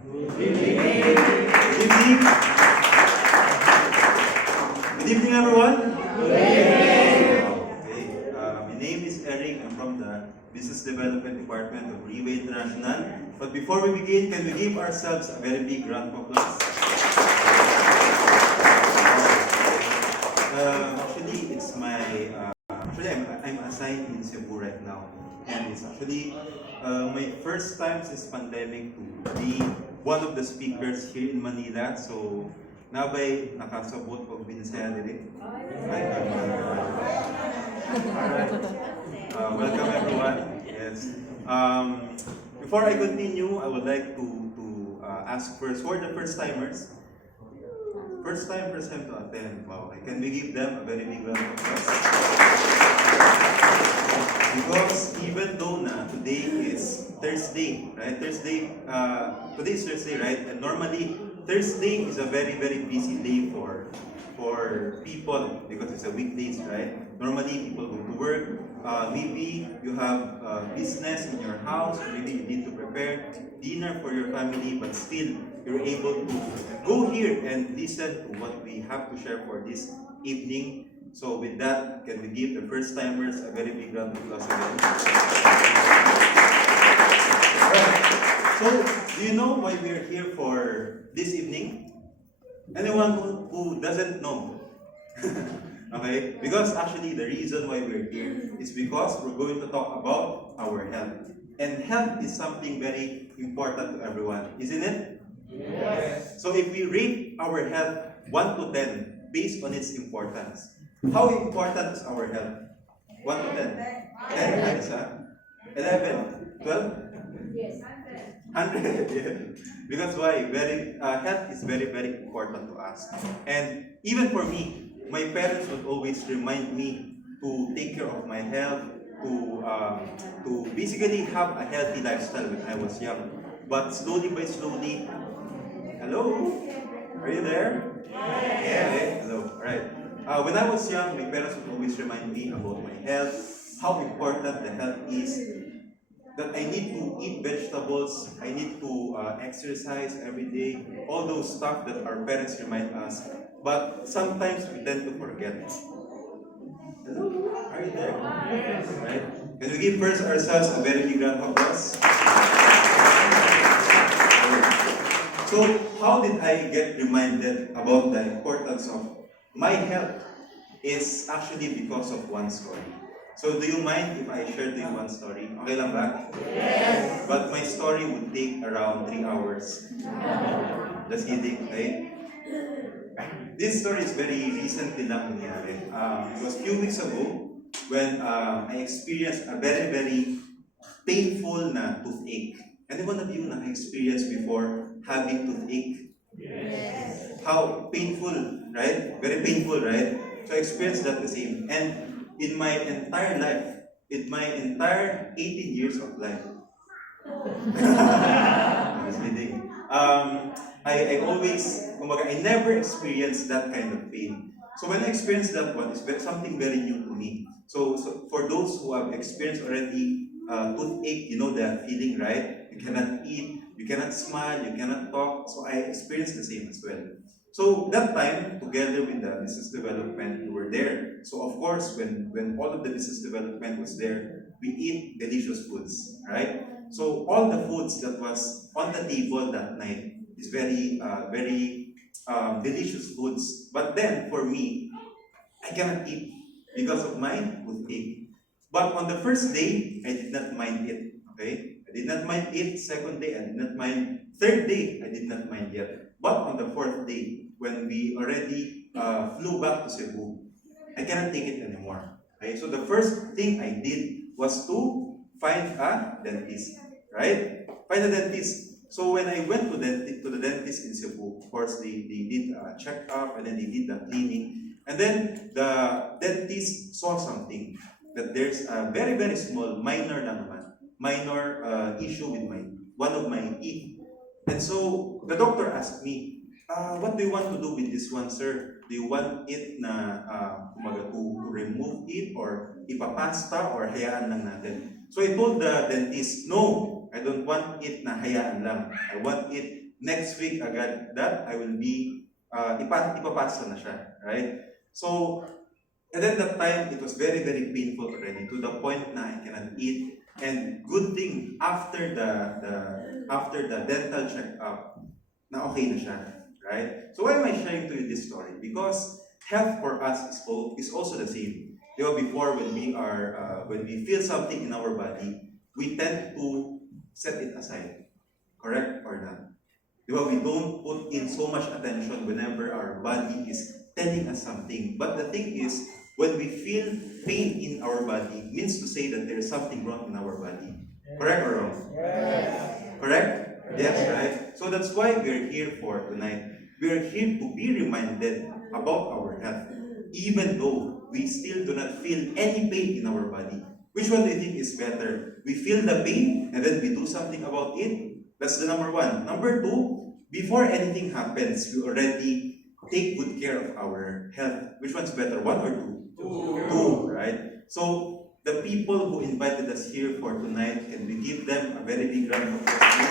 Good evening. Good evening, everyone. Good evening. Okay. My name is Eric. I'm from the Business Development Department of Riway International. But before we begin, can we give ourselves a very big round of applause? Actually, it's my. I'm assigned in Cebu right now, and it's actually my first time since pandemic to be one of the speakers here in Manila. So, nabay nakasabot pag binisaya dili. Welcome everyone. Yes. Before I continue, I would like to ask first, who are the first timers? First time to attend. Wow. Can we give them a very big round of applause? Because even though today is Thursday, right? Today is Thursday, right? And normally Thursday is a very busy day for people because it's a weekdays, right? Normally people go to work. Maybe you have business in your house, or maybe you need to prepare dinner for your family, but still you're able to go here and listen to what we have to share for this evening. So with that, can we give the first timers a very big round of applause again? Right. So, do you know why we're here for this evening? Anyone who doesn't know? Okay? Because actually the reason why we're here is because we're going to talk about our health. And health is something very important to everyone, isn't it? Yes. So if we rate our health 1 to 10 based on its importance, how important is our health? 1 to 10? 10 times, huh? 11? 12? Yes. 100. Yeah. Because why? Health is very important to us. And even for me, my parents would always remind me to take care of my health, to basically have a healthy lifestyle when I was young. But slowly by slowly, hello? Are you there? Yes. Yeah. Hello. All right. When I was young, my parents would always remind me about my health, how important the health is, that I need to eat vegetables, I need to exercise every day, all those stuff that our parents remind us. But sometimes we tend to forget. Hello? Are you there? Yes. Right? Can we give first ourselves a very big round of applause? So, how did I get reminded about the importance of my health? Is actually because of one story. So, do you mind if I share to you one story? Okay lang ba? Yes! But my story would take around 3 hours. Just kidding, okay? This story is very recently lang nangyari. It was a few weeks ago when I experienced a very painful na toothache. Anyone of you na-experience before having toothache? Yes. How painful, right? Very painful, right? So I experienced that the same. And in my entire life, in my entire 18 years of life, I was kidding. I always, I never experienced that kind of pain. So when I experienced that one, it's something very new to me. So for those who have experienced already toothache, you know that feeling, right? You cannot eat, you cannot smile, you cannot talk. So I experienced the same as well. So that time, together with the business development, we were there. So of course, when all of the business development was there, we eat delicious foods, right? So all the foods that was on the table that night is very delicious foods. But then for me, I cannot eat because of my toothache. But on the first day, I did not mind it. Okay, I did not mind it. Second day, I did not mind. Third day, I did not mind yet. But on the fourth day, when we already flew back to Cebu, I cannot take it anymore. Okay, so the first thing I did was to find a dentist. Right? Find a dentist. So when I went to the dentist in Cebu, of course they did a checkup and then they did the cleaning. And then the dentist saw something, that there's a very small, minor issue with one of my teeth. And so the doctor asked me, what do you want to do with this one, sir? Do you want it na to remove it or ipapasta or hayaan lang natin? So I told the dentist, no, I don't want it na hayaan lang. I want it next week agad that I will be, ipapasa na siya, right? So, and then that time, it was very, very painful already, to the point na I cannot eat. And good thing, after the dental checkup, na okay na siya, right? So why am I sharing to you this story? Because health for us is also the same. You know, before when we feel something in our body, we tend to set it aside. Correct or not? You know, we don't put in so much attention whenever our body is telling us something. But the thing is, when we feel pain in our body, means to say that there is something wrong in our body. Correct or wrong? Yes. Correct? Yes, right? So that's why we're here for tonight. We're here to be reminded about our health, even though we still do not feel any pain in our body. Which one do you think is better? We feel the pain and then we do something about it? That's the number one. Number two, before anything happens, we already take good care of our health. Which one's better, one or two? Two, right? So, the people who invited us here for tonight, can we give them a very big round of applause?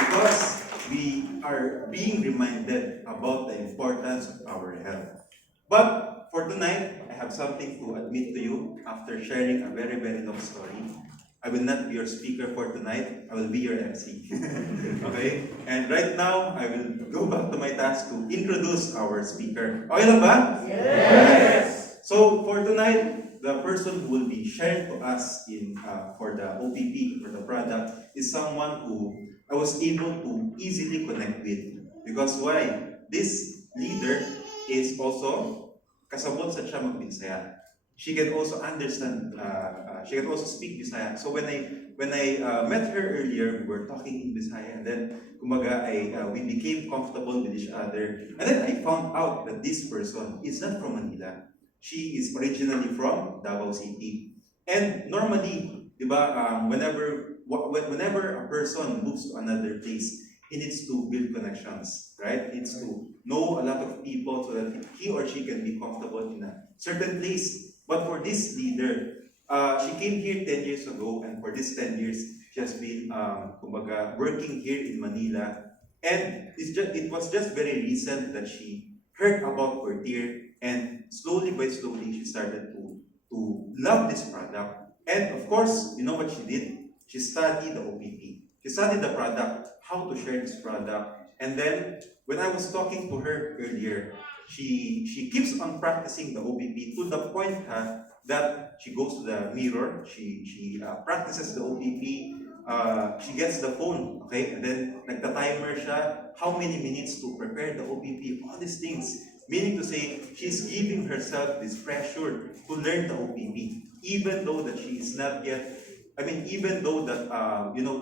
Because we are being reminded about the importance of our health. But for tonight, I have something to admit to you after sharing a very, very long story. I will not be your speaker for tonight. I will be your MC. Okay? And right now, I will go back to my task to introduce our speaker. Okay lang ba? Yes! So, for tonight, the person who will be sharing to us for the OPP, for the product, is someone who I was able to easily connect with. Because why? This leader is also kasabot sa siya mag-Bisaya. She can also understand, she can also speak Bisaya. So when I met her earlier, we were talking in Bisaya, and then kumaga we became comfortable with each other. And then I found out that this person is not from Manila. She is originally from Davao City. And normally, diba, whenever a person moves to another place, he needs to build connections, right? He needs to know a lot of people so that he or she can be comfortable in a certain place. But for this leader, she came here 10 years ago, and for these 10 years, she has been working here in Manila. And it was just very recent that she heard about PURTIER, and slowly by slowly, she started to love this product. And of course, you know what she did? She studied the OPP. She studied the product, how to share this product. And then, when I was talking to her earlier, she keeps on practicing the OPP to the point that she goes to the mirror, she practices the OPP, she gets the phone, okay, and then nagta-timer siya, how many minutes to prepare the OPP, all these things. Meaning to say, she's giving herself this pressure to learn the OPP, even though that she is not yet, even though that,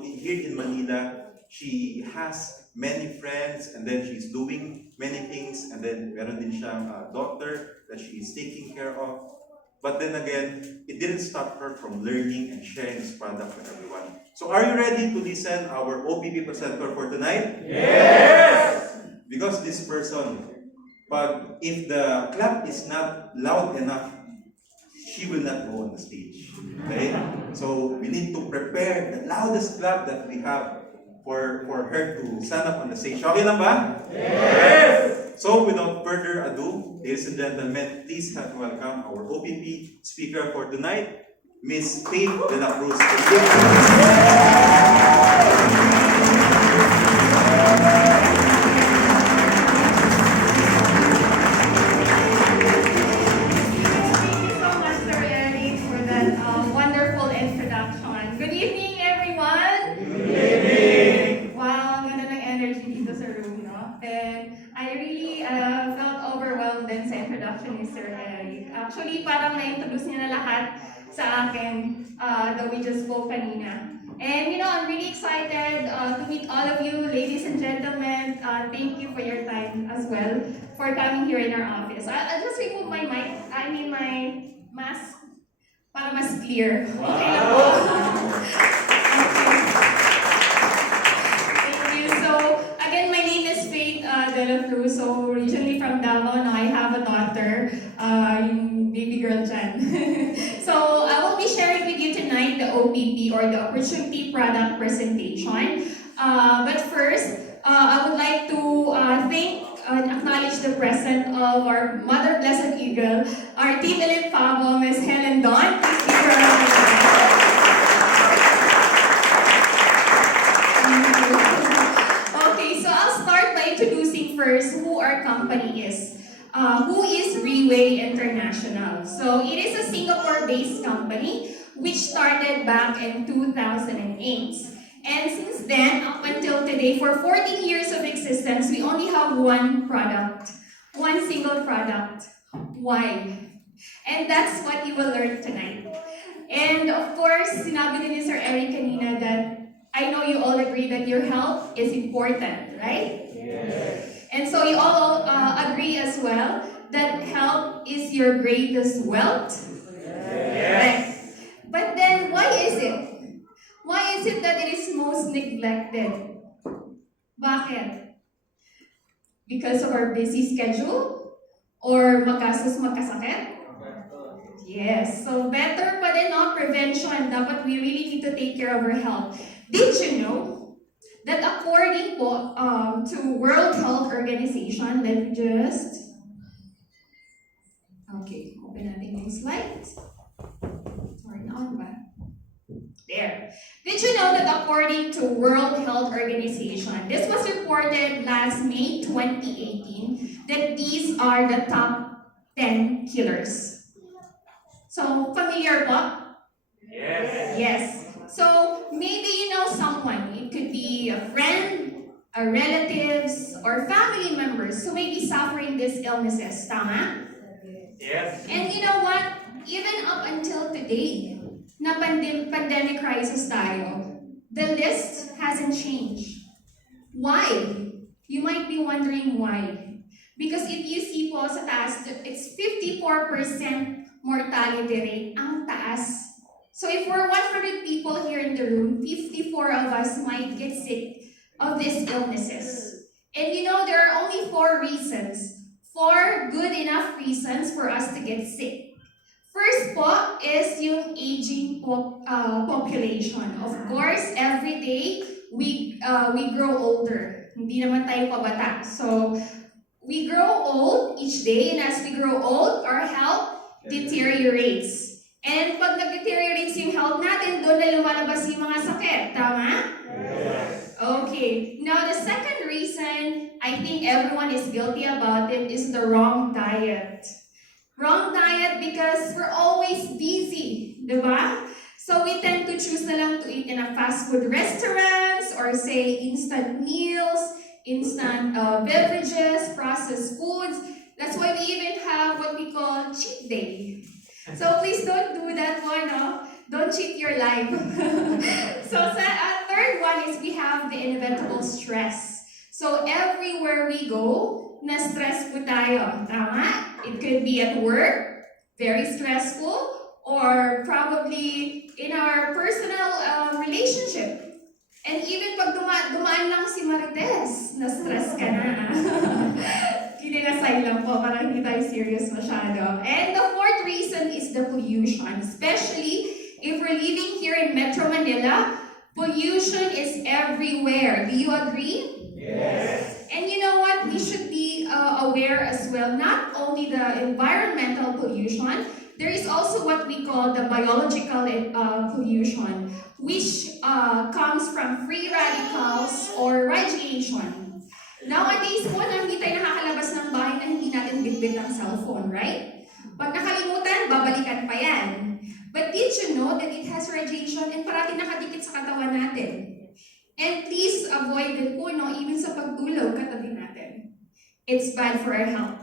here in Manila, she has many friends, and then she's doing many things, and then meron din siyang daughter that she is taking care of. But then again, it didn't stop her from learning and sharing this product with everyone. So are you ready to listen our OPP presenter for tonight? Yes! Because this person, if the clap is not loud enough, she will not go on the stage. Okay? So we need to prepare the loudest clap that we have for her to stand up on the stage. Okay lang ba? Yes! So without further ado, ladies and gentlemen, please help welcome our OPP speaker for tonight, Miss Faith de la Cruz. Wonderful introduction. Good evening, everyone. Good evening. Wow, ang ganda ng energy dito sa room, no? And I really felt overwhelmed din sa introduction ni Sir Eric. Actually, parang na-introduce niya na lahat sa akin that we just spoke kanina. And I'm really excited to meet all of you, ladies and gentlemen. Thank you for your time as well for coming here in our office. I'll just remove my mask para mas clear. Okay na po. Thank you. So, again, my name is Faith de la Cruz. So, originally from Davao. Now, I have a daughter, yung baby girl Jan. So, I will be sharing with you tonight the OPP or the Opportunity Product Presentation. organization. But first, I would like to thank and acknowledge the presence of our Mother Blessed Eagle, our Team Elite Pavo, Ms. Helen Don. Please give her a round of applause. Okay, so I'll start by introducing first who our company is. Who is Reway International? So it is a Singapore-based company which started back in 2008. And since then, up until today, for 14 years of existence, we only have one product. One single product. Why? And that's what you will learn tonight. And of course, sinabi din ni Sir Eric kanina that I know you all agree that your health is important, right? Yes. And so you all agree as well that health is your greatest wealth? Yes. But then, why is it? Why is it that it is most neglected? Bakit? Because of our busy schedule? Or magastos magkasakit? Yes. So better pa din prevention. Dapat we really need to take care of our health. Did you know that according to World Health Organization, let me just... Okay, open natin yung slides. Turn on ba? There. Did you know that according to World Health Organization, this was reported last May 2018, that these are the top 10 killers. So, familiar po? Yes. Yes. So, maybe you know someone. It could be a friend, a relatives, or family members who may be suffering these illnesses. Tama? Yes. And you know what? Even up until today, na pandemic crisis tayo, the list hasn't changed. Why? You might be wondering why. Because if you see po sa taas, it's 54% mortality rate. Ang taas. So if we're 100 people here in the room, 54 of us might get sick of these illnesses. And you know, there are only 4 reasons. 4 good enough reasons for us to get sick. First po is yung aging population. Of course, every day we grow older. Hindi naman tayo pabata. So we grow old each day, and as we grow old, our health deteriorates. And pag nag-deteriorates yung health natin, doon na lumalabas yung mga sakit. Tama? Yes. Okay. Now, the second reason I think everyone is guilty about it is the wrong diet. Wrong diet because we're always busy, diba? So we tend to choose na lang to eat in a fast food restaurants or say instant meals, instant beverages, processed foods. That's why we even have what we call cheat day. So please don't do that one, no? Don't cheat your life. So third one is we have the inevitable stress. So everywhere we go, na-stress po tayo. Tama? It could be at work, very stressful, or probably in our personal relationship. And even pag dumaan lang si Marites, na-stress ka na. Kidding aside lang po, para hindi tayo serious masyado. And the fourth reason is the pollution. Especially if we're living here in Metro Manila, pollution is everywhere. Do you agree? Yes. And you know what? We should be aware as well, not only the environmental pollution, there is also what we call the biological pollution, which comes from free radicals or radiation. Nowadays po, hindi tayo nakakalabas ng bahay na hindi natin bitbit ang cellphone, right? Pag nakalimutan, babalikan pa yan. But did you know that it has radiation and parati nakadikit sa katawan natin? And please avoid it po, no? Even sa pagtulog, katabi natin. It's bad for our health.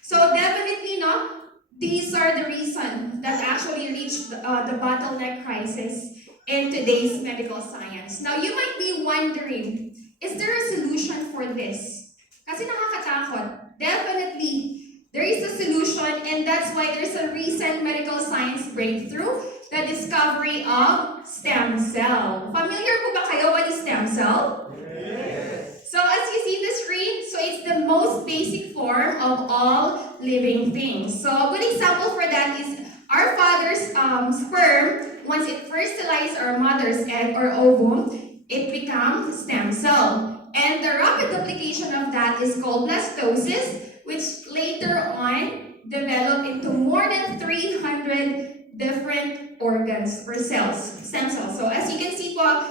So definitely, no? These are the reasons that actually reached the bottleneck crisis in today's medical science. Now, you might be wondering, is there a solution for this? Kasi nakakatakot. Definitely, there is a solution, and that's why there's a recent medical science breakthrough, the discovery of stem cell. Familiar po ba kayo what is stem cell? Yes. So as you see the screen, so it's the most basic form of all living things. So a good example for that is our father's sperm, once it fertilizes our mother's egg or ovum, it becomes stem cell. And the rapid duplication of that is called blastosis, which later on develop into more than 300 different organs or cells, stem cells. So as you can see po,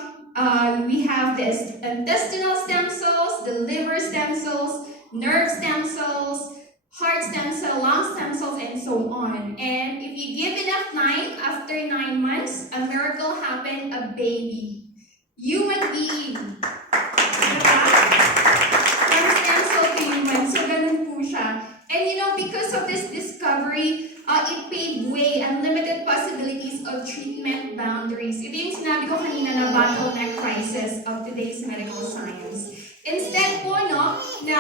we have this intestinal stem cells, the liver stem cells, nerve stem cells, heart stem cell, lung stem cells, and so on. And if you give enough time, after 9 months, a miracle happened, a baby. Human being. Diba? From stem cell to human. So, ganun po siya. And you know, because of this discovery, it paved way, unlimited possibilities of treatment boundaries. Ito yung sinabi ko kanina na bottleneck crisis of today's medical science. Instead po, no, na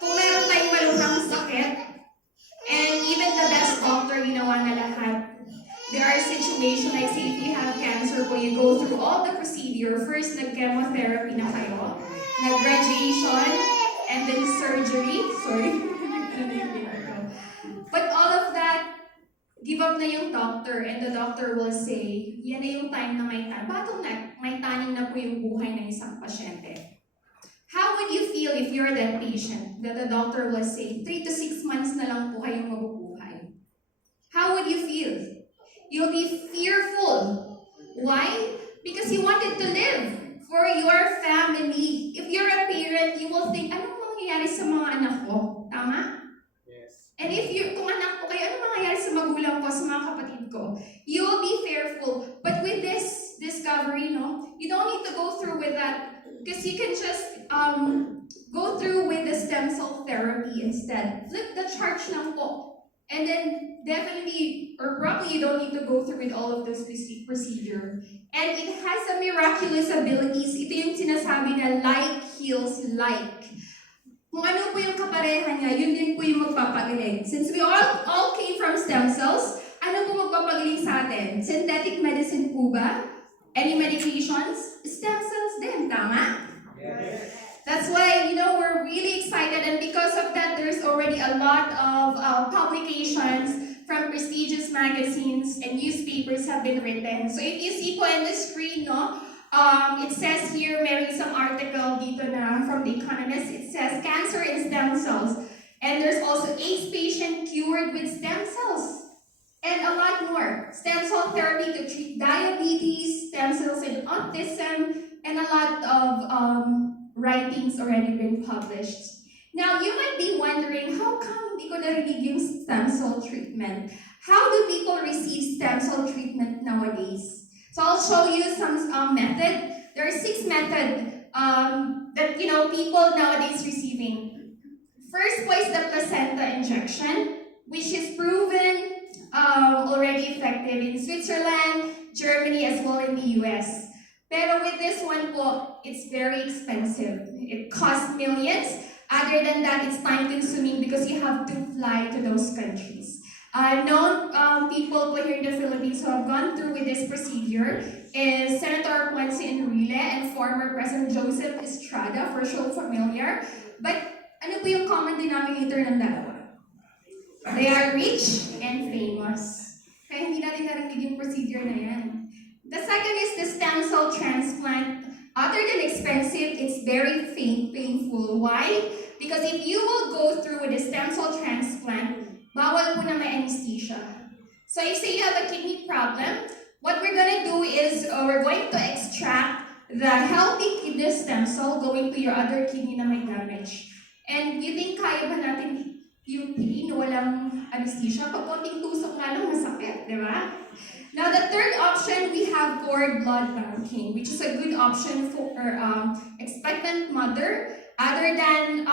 kung meron tayong malubhang sakit, and even the best doctor ginawa na lahat, there are situations like say if you have cancer po, you go through all the procedure. First, nag-chemotherapy na kayo, nag-radiation, and then surgery. Sorry. But all of that, give up na yung doctor, and the doctor will say, yan na yung time na may bottleneck, may taning na po yung buhay ng isang pasyente. How would you feel if you're that patient that the doctor will say, 3 to 6 months na lang po kayong mabubuhay? How would you feel? You'll be fearful. Why? Because you wanted to live for your family. If you're a parent, you will think, anong mangyayari sa mga anak ko? Tama? Yes. And if kung anak ko kayo, anong mangyayari sa magulang ko, sa mga kapatid ko? You will be fearful. But with this discovery, no, you don't need to go through with that. Because you can just go through with the stem cell therapy instead. Flip the charge lang po. And then definitely, or probably you don't need to go through with all of those procedure. And it has a miraculous abilities. Ito yung sinasabi na like heals like. Kung ano po yung kapareha niya, yun din po yung magpapagaling. Since we all came from stem cells, ano po magpapagaling sa atin? Synthetic medicine po ba? Any medications? Stem cells din, tama? Yes. That's why, you know, we're really excited, and because of that, there's already a lot of publications from prestigious magazines and newspapers have been written. So if you see po on the screen, no, it says here, meron isang article dito na from The Economist, it says, cancer in stem cells. And there's also AIDS patient cured with stem cells. And a lot more. Stem cell therapy to treat diabetes, stem cells in autism, and a lot of writings already been published. Now, you might be wondering, how come hindi ko narinig yung stem cell treatment? How do people receive stem cell treatment nowadays? So I'll show you some method. There are 6 methods that people nowadays receiving. First was the placenta injection, which is proven already effective in Switzerland, Germany, as well in the US. Pero with this one po, it's very expensive. It costs millions. Other than that, it's time-consuming because you have to fly to those countries. I've known people here in the Philippines who have gone through with this procedure is Senator Quincy Enrile and former President Joseph Estrada, for sure familiar. But ano po yung common denominator ng dalawa? They are rich and famous. Kaya hindi natin narinig yung procedure na yan. The second is the stem cell transplant. Other than expensive, it's very painful. Why? Because if you will go through with a stem cell transplant, bawal po na may anesthesia. So if say you have a kidney problem, what we're gonna do is we're going to extract the healthy kidney stem cell going to your other kidney na may damage. And you think kaya ba natin yung pain, walang anesthesia? Pag konting tusok nga lang, masakit, di ba? Now, the third option, we have cord blood banking, which is a good option for expectant mother. Other than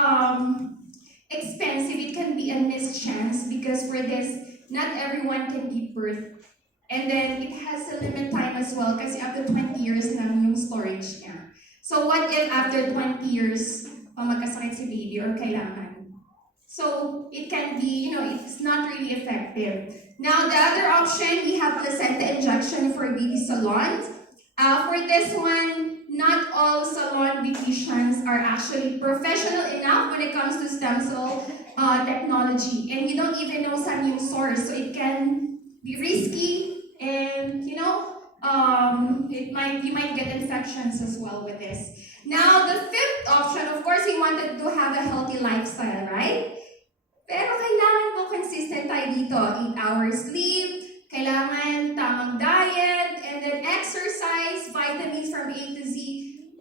expensive, it can be a missed chance because for this, not everyone can give birth. And then, it has a limit time as well kasi after 20 years lang yung storage niya. So, what if after 20 years, magkasakit si baby or kailangan? So it can be, it's not really effective. Now the other option, we have placenta injection for baby salons. For this one, not all salon beauticians are actually professional enough when it comes to stem cell technology. And you don't even know saan yung source. So it can be risky and, you might get infections as well with this. Now, the fifth option, of course, we wanted to have a healthy lifestyle, right? Pero kailangan po consistent tayo dito. 8 hours sleep, kailangan tamang diet, and then exercise, vitamins from A to Z.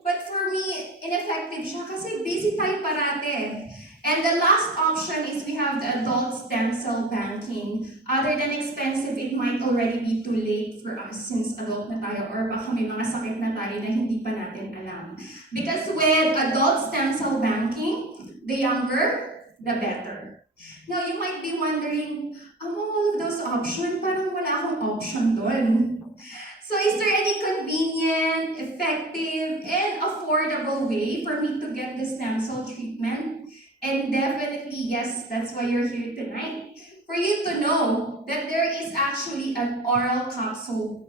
But for me, ineffective siya kasi busy tayo parate. And the last option is we have the adult stem cell banking. Other than expensive, it might already be too late for us since adult na tayo or baka may mga sakit na tayo na hindi pa natin alam. Because with adult stem cell banking, the younger, the better. Now, you might be wondering, among all of those options, parang wala akong option doon. So, is there any convenient, effective, and affordable way for me to get the stem cell treatment? And definitely, yes, that's why you're here tonight. For you to know that there is actually an oral capsule.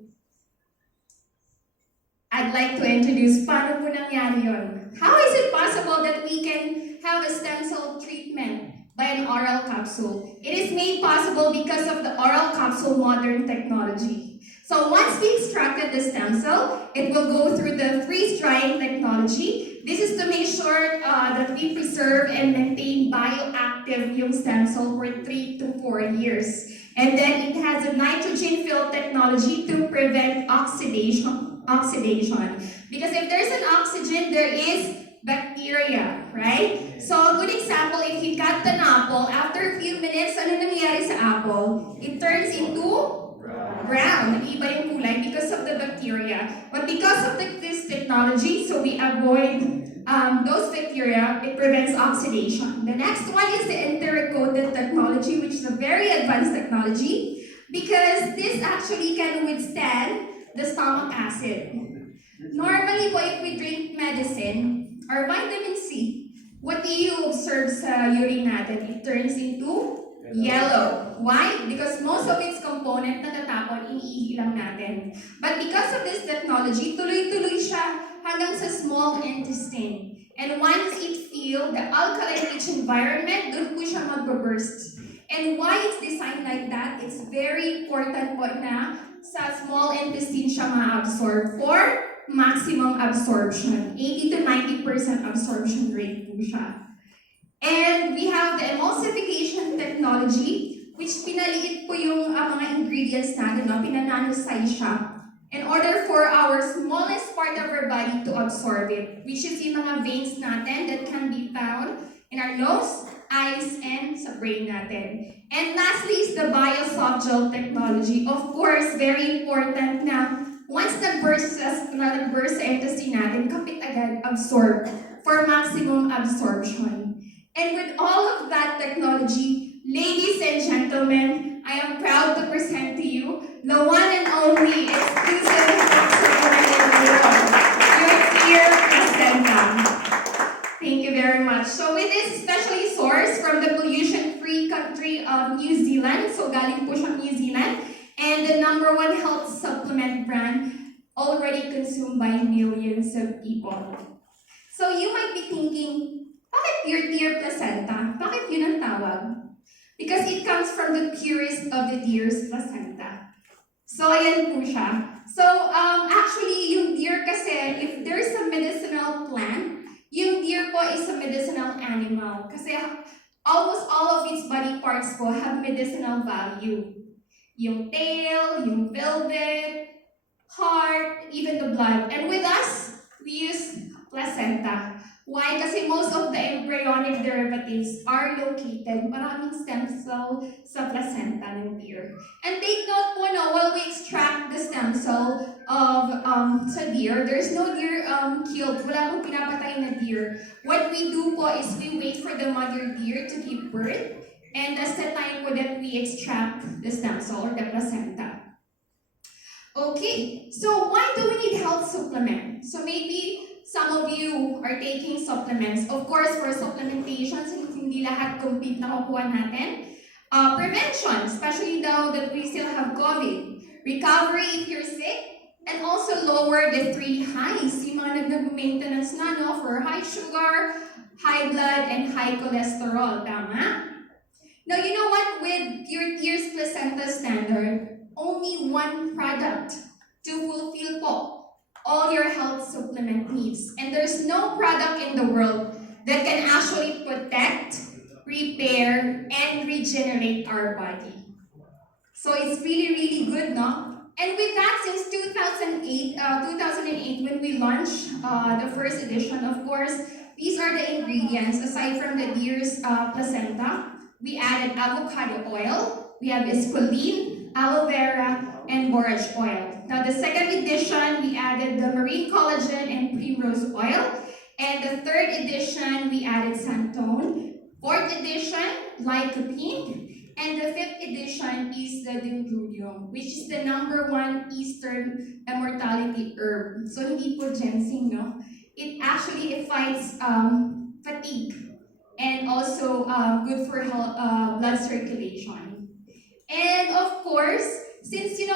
I'd like to introduce paano po nangyari yun. How is it possible that we can have a stem cell treatment by an oral capsule? It is made possible because of the oral capsule modern technology. So once we extracted the stem cell, it will go through the freeze-drying technology. This is to make sure that we preserve and maintain bioactive yung stem cell for 3 to 4 years. And then it has a nitrogen-filled technology to prevent oxidation. Because if there's an oxygen, there is bacteria, right? So a good example, if you cut an apple, after a few minutes, ano nangyayari sa apple? It turns into brown. Nag-iba yung kulay because of the bacteria. But because of this technology, so we avoid those bacteria, it prevents oxidation. The next one is the enteric-coated technology, which is a very advanced technology because this actually can withstand the stomach acid. Normally, if we drink medicine or vitamin C, what do you observe sa urine natin? It turns into yellow. Why? Because most of its component natatapon, iniihi lang natin. But because of this technology, tuloy-tuloy siya hanggang sa small intestine. And once it feel the alkaline-rich environment, dun po siya mag-burst. And why it's designed like that? It's very important po na sa small intestine siya ma-absorb for maximum absorption. 80 to 90% absorption rate po siya. And we have the emulsification technology, which pinaliit po yung mga ingredients natin, no? Pinananosize siya in order for our smallest part of our body to absorb it, which is yung mga veins natin that can be found in our nose, eyes, and sa brain natin. And lastly is the biosoftgel technology. Of course, very important na once nag-burst sa intestine natin, kapit agad absorb for maximum absorption. And with all of that technology, ladies and gentlemen, I am proud to present to you the one and only exclusive your dear placenta. Thank you very much. So it is specially sourced from the pollution-free country of New Zealand. So galing po siyang New Zealand. And the #1 health supplement brand already consumed by millions of people. So you might be thinking, bakit dear placenta? Bakit yun ang tawag? Because it comes from the purest of the deer's placenta. So ayan po siya. So actually, yung deer kasi, if there's a medicinal plant, yung deer po is a medicinal animal. Kasi almost all of its body parts po have medicinal value. Yung tail, yung velvet, heart, even the blood. And with us, we use placenta. Why? Kasi most of the embryonic derivatives are located, maraming stem cell sa placenta ng deer. And take note po, no, while we extract the stem cell of sa deer, there's no deer killed. Wala pong pinapatay na deer. What we do po is we wait for the mother deer to give birth, and that's the time po that we extract the stem cell or the placenta. Okay, so why do we need health supplement? So maybe some of you are taking supplements. Of course, for supplementation, since hindi lahat complete na kukuha natin. Prevention, especially now that we still have COVID. Recovery if you're sick. And also lower the 3 highs. Yung mga nag-maintenance na, no? For high sugar, high blood, and high cholesterol. Tama? Now, you know what? With your deer's placenta standard, only one product to fulfill po all your health supplement needs. And there's no product in the world that can actually protect, repair, and regenerate our body. So it's really, really good, no? And with that, since 2008, when we launched the first edition, of course, these are the ingredients. Aside from the deer's placenta, we added avocado oil, we have esqualene, aloe vera, and borage oil. Now, the second edition, we added the marine collagen and primrose oil. And the third edition, we added xanthone. Fourth edition, lycopene. And the fifth edition is the dendrudium, which is the #1 Eastern immortality herb. So hindi po ginseng, no? It actually fights fatigue and also good for health, blood circulation. And of course, since we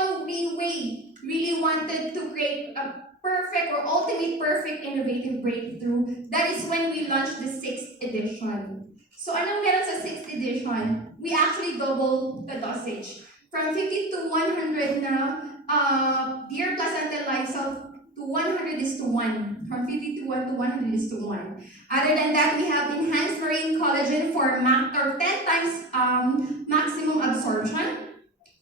really wanted to create a perfect or ultimate perfect innovative breakthrough, that is when we launched the 6th edition. So anong meron sa 6th edition? We actually doubled the dosage. From 50 to 100 na deer placenta live cell to 100:1. From 50 to 1 to 100:1. Other than that, we have enhanced marine collagen for 10 times maximum absorption.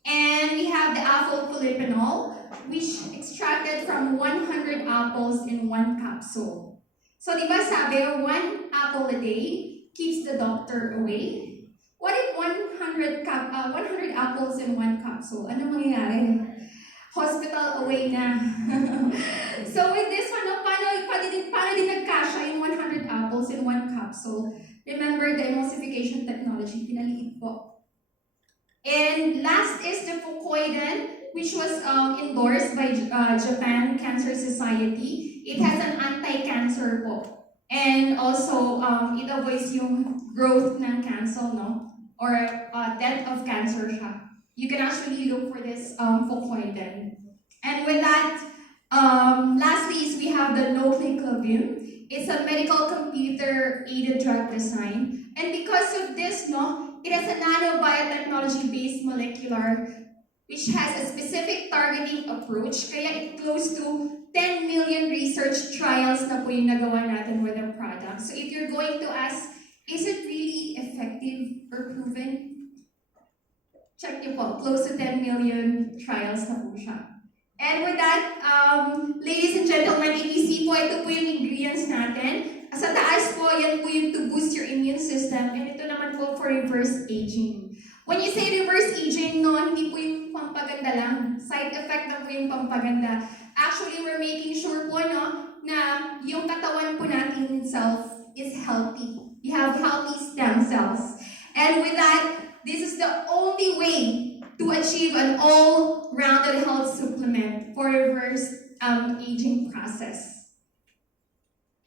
And we have the apple polyphenol, which extracted from 100 apples in 1 capsule. So di ba sabi, 1 apple a day keeps the doctor away? What if 100 apples in 1 capsule? Ano mangyayari? Hospital away na. So with this one, paano din nagkasya yung 100 apples in 1 capsule? Remember the emulsification technology, pinaliit po. And last is the fucoidan, which was endorsed by Japan Cancer Society. It has an anti-cancer po. And also, it avoids yung growth ng cancer, no? Or death of cancer siya. You can actually look for this fucoidan. And with that, lastly is we have the Nocliclavim. It's a medical computer-aided drug design. And because of this, no, it has a nanobiotechnology-based molecular which has a specific targeting approach. Kaya it close to 10 million research trials na po yung nagawa natin with the product. So if you're going to ask, is it really effective or proven? Check nyo po, close to 10 million trials na po siya. And with that, ladies and gentlemen, ABC po, ito po yung ingredients natin. Sa taas po, yan po yung to boost your immune system. And ito naman po for reverse aging. When you say reverse aging, no, hindi po yung pampaganda lang. Side effect na po yung pampaganda. Actually, we're making sure po, no, na yung katawan po natin itself is healthy. You have healthy stem cells. And with that, this is the only way to achieve an all-rounded health supplement for reverse aging process.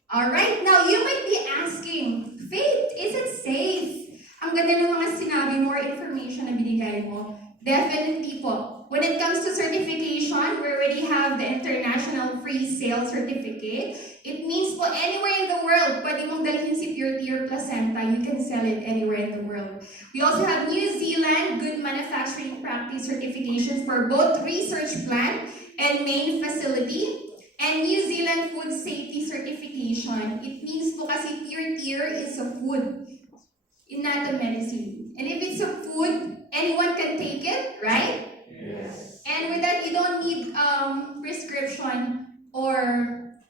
Alright, now you might be asking, Faith, is it safe? Ang ganda ng mga sinabi, more information na binigay mo. Definitely po. When it comes to certification, we already have the International Free Sale Certificate. It means po anywhere in the world, pwede mong dalhin si PURTIER placenta, you can sell it anywhere in the world. We also have New Zealand Good Manufacturing Practice certifications for both research plant and main facility. And New Zealand Food Safety Certification. It means po kasi PURTIER is a food, not a medicine. And if it's a food, anyone can take it, right? Yes. And with that, you don't need prescription or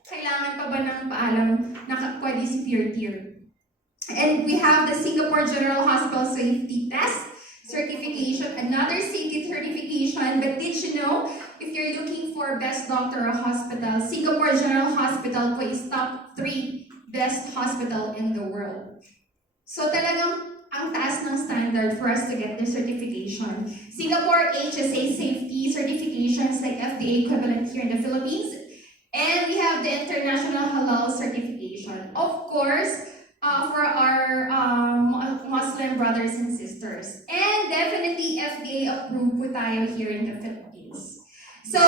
kailangan pa ba ng paalam na pwede si PURTIER. And we have the Singapore General Hospital Safety Test certification, another safety certification. But did you know, if you're looking for best doctor or hospital, Singapore General Hospital po is top 3 best hospital in the world. So talagang ang taas ng standard for us to get the certification. Singapore HSA safety certifications like FDA equivalent here in the Philippines. And we have the International Halal certification. Of course, for our Muslim brothers and sisters. And definitely FDA approved po tayo here in the Philippines. So,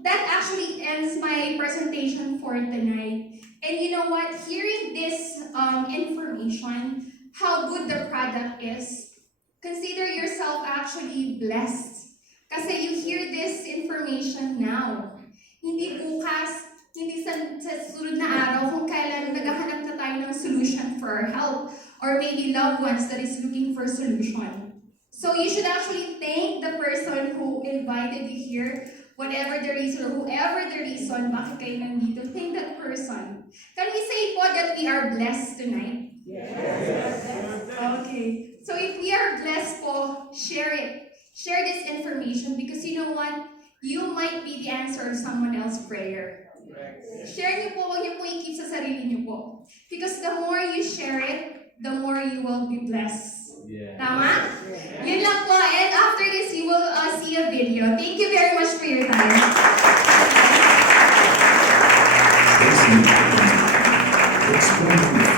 that actually ends my presentation for tonight. And you know what? Hearing this information, how good the product is, consider yourself actually blessed. Kasi you hear this information now. Hindi bukas, hindi sa susunod na araw kung kailan naghahanap na tayo ng solution for our health or maybe loved ones that is looking for solution. So you should actually thank the person who invited you here, whatever the reason or whoever the reason bakit kayo nandito. Thank that person. Can we say po that we are blessed tonight? Yes. Okay. So if we are blessed po, share it. Share this information because you know what? You might be the answer of someone else's prayer. Share niyo po, huwag niyo po i-keep sa sarili niyo po. Because the more you share it, the more you will be blessed. Tama? Yun lang po. And after this, you will see a video. Thank you very much for your time. Let's